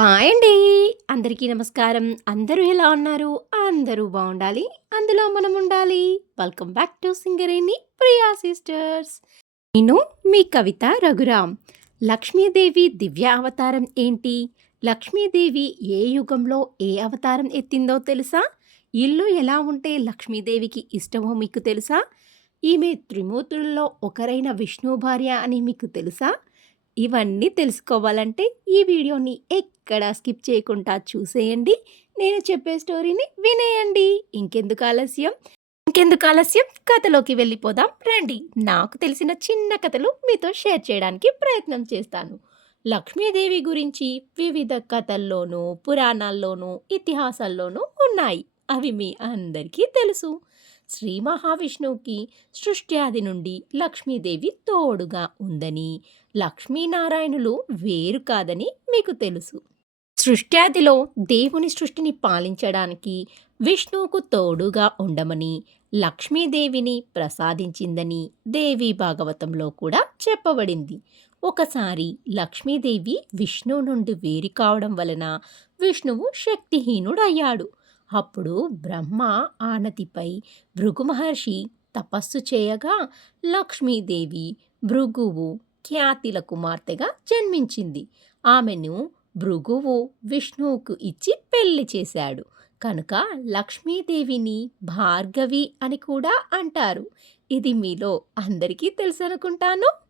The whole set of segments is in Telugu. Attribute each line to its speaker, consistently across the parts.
Speaker 1: హాయ్ అండి. అందరికీ నమస్కారం. అందరూ ఎలా ఉన్నారు? అందరూ బాగుండాలి అందులో మనం ఉండాలి. Welcome back to Singareni Priya sisters. నేను మీ కవిత రఘురామ్ లక్ష్మీదేవి దివ్య అవతారం ఏంటి? లక్ష్మీదేవి ఏ యుగంలో ఏ అవతారం ఎత్తిందో తెలుసా? ఇల్లు ఎలా ఉంటే లక్ష్మీదేవికి ఇష్టమో మీకు తెలుసా? ఈమె త్రిమూర్తులలో ఒకరైన విష్ణు భార్య అని మీకు తెలుసా? ఇవన్నీ తెలుసుకోవాలంటే ఈ వీడియోని ఎక్కడా స్కిప్ చేయకుండా చూసేయండి. నేను చెప్పే స్టోరీని వినేయండి. ఇంకెందుకు ఆలస్యం? ఇంకెందుకు ఆలస్యం? కథలోకి వెళ్ళిపోదాం రండి. నాకు తెలిసిన చిన్న కథలు మీతో షేర్ చేయడానికి ప్రయత్నం చేస్తాను. లక్ష్మీదేవి గురించి వివిధ కథల్లోనూ, పురాణాల్లోనూ, ఇతిహాసాల్లోనూ ఉన్నాయి. అవి మీ అందరికీ తెలుసు. శ్రీ మహావిష్ణువుకి సృష్ట్యాది నుండి లక్ష్మీదేవి తోడుగా ఉందని, లక్ష్మీనారాయణులు వేరు కాదని మీకు తెలుసు. సృష్ట్యాదిలో దేవుని సృష్టిని పాలించడానికి విష్ణువుకు తోడుగా ఉండమని లక్ష్మీదేవిని ప్రసాదించిందని దేవీ భాగవతంలో కూడా చెప్పబడింది. ఒకసారి లక్ష్మీదేవి విష్ణువు నుండి వేరు కావడం వలన విష్ణువు శక్తిహీనుడయ్యాడు. అప్పుడు బ్రహ్మ ఆనతిపై భృగు మహర్షి తపస్సు చేయగా లక్ష్మీదేవి భృగువు ఖ్యాతిల కుమార్తెగా జన్మించింది. ఆమెను భృగువు విష్ణువుకు ఇచ్చి పెళ్ళి చేశాడు. కనుక లక్ష్మీదేవిని భార్గవి అని కూడా అంటారు. ఇది మీలో అందరికీ తెలుసనుకుంటాను.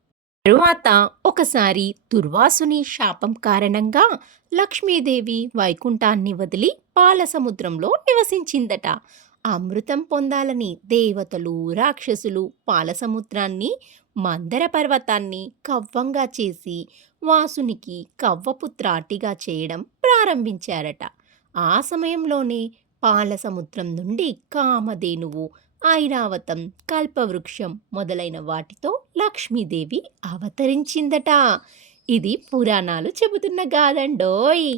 Speaker 1: తరువాత ఒకసారి దుర్వాసుని శాపం కారణంగా లక్ష్మీదేవి వైకుంఠాన్ని వదిలి పాలసముద్రంలో నివసించిందట. అమృతం పొందాలని దేవతలు, రాక్షసులు పాలసముద్రాన్ని, మందర పర్వతాన్ని కవ్వంగా చేసి వాసునికి కవ్వపుత్రాటిగా చేయడం ప్రారంభించారట. ఆ సమయంలోనే పాలసముద్రం నుండి కామధేనువు, ఐరావతం, కల్పవృక్షం మొదలైన వాటితో లక్ష్మీదేవి అవతరించిందట. ఇది పురాణాలు చెబుతున్న గాథండోయ్!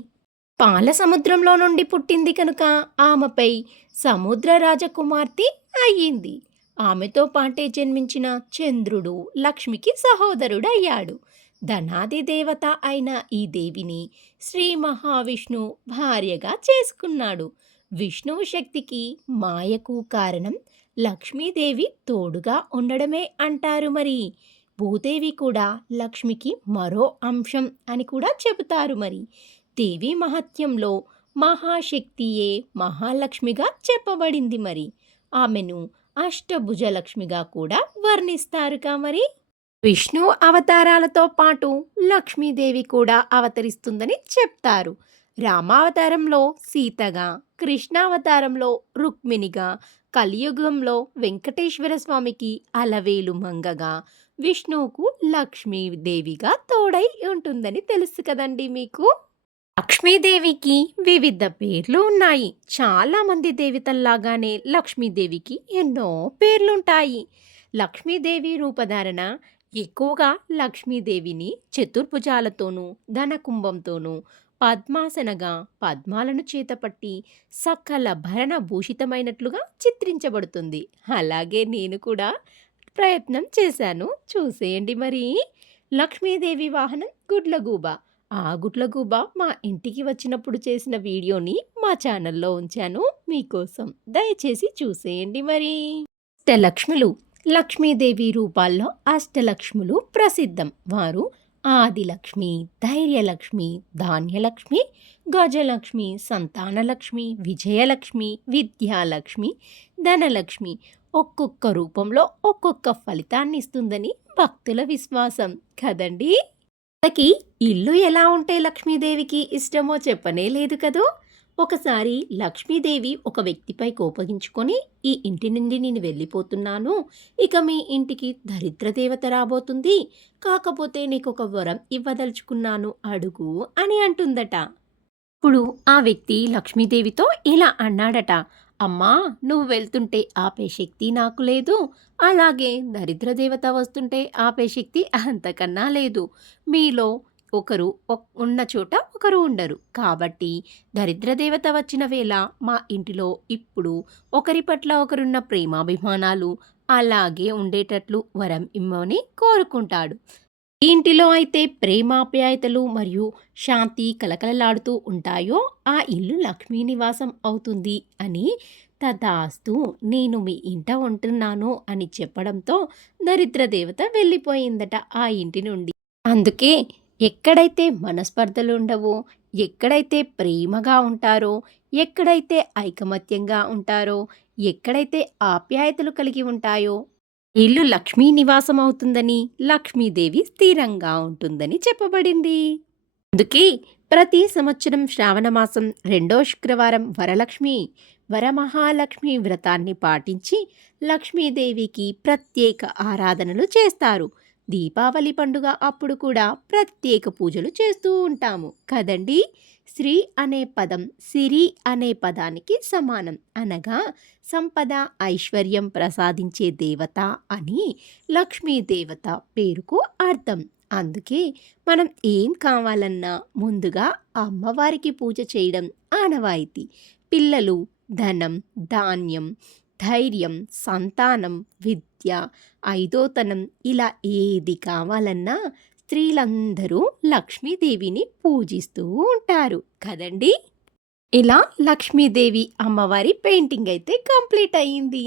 Speaker 1: పాలసముద్రంలో నుండి పుట్టింది కనుక ఆమెపై సముద్ర రాజకుమార్తె అయ్యింది. ఆమెతో పాటే జన్మించిన చంద్రుడు లక్ష్మికి సహోదరుడయ్యాడు. ధనాది దేవత అయిన ఈ దేవిని శ్రీ మహావిష్ణు భార్యగా చేసుకున్నాడు. విష్ణువు శక్తికి, మాయకు కారణం లక్ష్మీదేవి తోడుగా ఉండడమే అంటారు మరి. భూదేవి కూడా లక్ష్మికి మరో అంశం అని కూడా చెబుతారు మరి. దేవి మహత్యంలో మహాశక్తియే మహాలక్ష్మిగా చెప్పబడింది మరి. ఆమెను అష్టభుజలక్ష్మిగా కూడా వర్ణిస్తారుగా మరి. విష్ణు అవతారాలతో పాటు లక్ష్మీదేవి కూడా అవతరిస్తుందని చెప్తారు. రామావతారంలో సీతగా, కృష్ణావతారంలో రుక్మిణిగా, కలియుగంలో వెంకటేశ్వర స్వామికి అలవేలు మంగగా, విష్ణువుకు లక్ష్మీదేవిగా తోడై ఉంటుందని తెలుసు కదండి మీకు. లక్ష్మీదేవికి వివిధ పేర్లు ఉన్నాయి. చాలామంది దేవతల్లాగానే లక్ష్మీదేవికి ఎన్నో పేర్లుంటాయి. లక్ష్మీదేవి రూపధారణ ఎక్కువగా లక్ష్మీదేవిని చతుర్భుజాలతోనూ, ధనకుంభంతోనూ, పద్మాసనగా పద్మాలను చేతపట్టి సకల భరణ భూషితమైనట్లుగా చిత్రించబడుతుంది. అలాగే నేను కూడా ప్రయత్నం చేశాను. చూసేయండి మరి. లక్ష్మీదేవి వాహనం గుడ్లగూబ. ఆ గుడ్లగూబ మా ఇంటికి వచ్చినప్పుడు చేసిన వీడియోని మా ఛానల్లో ఉంచాను మీకోసం. దయచేసి చూసేయండి మరి. అష్టలక్ష్ములు లక్ష్మీదేవి రూపాల్లో అష్టలక్ష్ములు ప్రసిద్ధం. వారు ఆదిలక్ష్మి, ధైర్యలక్ష్మి, ధాన్యలక్ష్మి, గజలక్ష్మి, సంతానలక్ష్మి, విజయలక్ష్మి, విద్యాలక్ష్మి, ధనలక్ష్మి ఒక్కొక్క రూపంలో ఒక్కొక్క ఫలితాన్ని ఇస్తుందని భక్తుల విశ్వాసం కదండీ! మనకి ఇల్లు ఎలా ఉంటే లక్ష్మీదేవికి ఇష్టమో చెప్పనే లేదు కదూ! ఒకసారి లక్ష్మీదేవి ఒక వ్యక్తిపై కోపగించుకొని ఈ ఇంటి నుండి నేను వెళ్ళిపోతున్నాను. ఇక మీ ఇంటికి దరిద్ర దేవత రాబోతుంది. కాకపోతే నీకు ఒక వరం ఇవ్వదలుచుకున్నాను అడుగు అని అంటుందట. ఇప్పుడు ఆ వ్యక్తి లక్ష్మీదేవితో ఇలా అన్నాడట. అమ్మా! నువ్వు వెళ్తుంటే ఆపే శక్తి నాకు లేదు. అలాగే దరిద్ర దేవత వస్తుంటే ఆపే శక్తి అంతకన్నా లేదు. మీలో ఒకరు ఉన్న చోట ఒకరు ఉండరు. కాబట్టి దరిద్రదేవత వచ్చిన వేళ మా ఇంటిలో ఇప్పుడు ఒకరి పట్ల ఒకరున్న ప్రేమాభిమానాలు అలాగే ఉండేటట్లు వరం ఇమ్మని కోరుకుంటాడు. ఈ ఇంటిలో అయితే ప్రేమాప్యాయతలు మరియు శాంతి కలకలలాడుతూ ఉంటాయో ఆ ఇల్లు లక్ష్మీ నివాసం అవుతుంది అని తదాస్తు నేను మీ ఇంట ఉంటున్నాను అని చెప్పడంతో దరిద్ర దేవత వెళ్ళిపోయిందట ఆ ఇంటి నుండి అందుకే ఎక్కడైతే మనస్పర్ధలు ఉండవో ఎక్కడైతే ప్రేమగా ఉంటారో ఎక్కడైతే ఐకమత్యంగా ఉంటారో ఎక్కడైతే ఆప్యాయతలు కలిగి ఉంటాయో ఇల్లు లక్ష్మీ నివాసం అవుతుందని లక్ష్మీదేవి స్థిరంగా ఉంటుందని చెప్పబడింది. అందుకే ప్రతి సంవత్సరం శ్రావణమాసం రెండో శుక్రవారం వరలక్ష్మి వరమహాలక్ష్మి వ్రతాన్ని పాటించి లక్ష్మీదేవికి ప్రత్యేక ఆరాధనలు చేస్తారు. దీపావళి పండుగ అప్పుడు కూడా ప్రత్యేక పూజలు చేస్తూ ఉంటాము. కదండి? శ్రీ అనే పదం సిరి అనే పదానికి సమానం. అనగా సంపద ఐశ్వర్యం ప్రసాదించే దేవత అని లక్ష్మీ దేవత పేరుకు అర్థం. అందుకే మనం ఏం కావాలన్నా ముందుగా అమ్మవారికి పూజ చేయడం ఆనవాయితీ. పిల్లలు ధనం ధాన్యం ధైర్యం సంతానం విద్య ఐదోతనం ఇలా ఏది కావాలన్నా స్త్రీలందరూ లక్ష్మీదేవిని పూజిస్తూ ఉంటారు. కదండి? ఇలా లక్ష్మీదేవి అమ్మవారి పెయింటింగ్ అయితే కంప్లీట్ అయ్యింది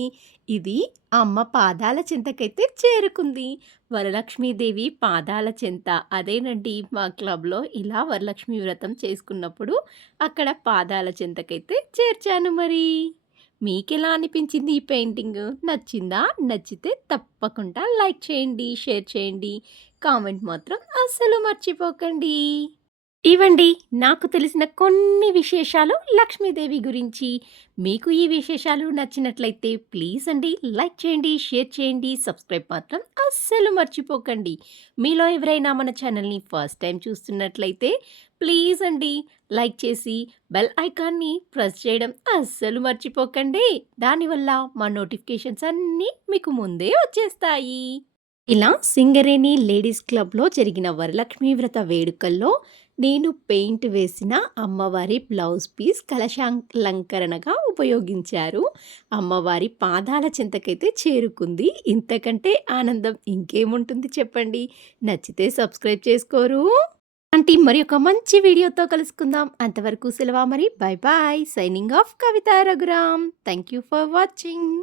Speaker 1: ఇది అమ్మ పాదాల చింతకైతే చేరుకుంది. వరలక్ష్మీదేవి పాదాల చింత. అదేనండి మా క్లబ్లో ఇలా వరలక్ష్మి వ్రతం చేసుకున్నప్పుడు అక్కడ పాదాల చింతకైతే చేర్చాను మరి. మీకెలా అనిపించింది ఈ పెయింటింగ్? నచ్చిందా? నచ్చితే తప్పకుండా లైక్ చేయండి షేర్ చేయండి. కామెంట్ మాత్రం అస్సలు మర్చిపోకండి. ఇవండి నాకు తెలిసిన కొన్ని విశేషాలు లక్ష్మీదేవి గురించి. మీకు ఈ విశేషాలు నచ్చినట్లయితే ప్లీజ్ అండి లైక్ చేయండి షేర్ చేయండి సబ్స్క్రైబ్ మాత్రం అస్సలు మర్చిపోకండి. మీలో ఎవరైనా మన ఛానల్ని ఫస్ట్ టైం చూస్తున్నట్లయితే ప్లీజ్ అండి లైక్ చేసి బెల్ ఐకాన్ని ప్రెస్ చేయడం అస్సలు మర్చిపోకండి. దానివల్ల మా నోటిఫికేషన్స్ అన్నీ మీకు ముందే వచ్చేస్తాయి. ఇలా సింగరేణి లేడీస్ క్లబ్లో జరిగిన వరలక్ష్మి వ్రత వేడుకల్లో నేను పెయింట్ వేసిన అమ్మవారి బ్లౌజ్ పీస్ కలశాలంకరణగా ఉపయోగించారు. అమ్మవారి పాదాల చింతకైతే చేరుకుంది. ఇంతకంటే ఆనందం ఇంకేముంటుంది చెప్పండి? నచ్చితే సబ్స్క్రైబ్ చేసుకోరు. అంటే మరి ఒక మంచి వీడియోతో కలుసుకుందాం. అంతవరకు సెలవా మరి bye bye signing off Kavitha Raghuram. Thank you for watching.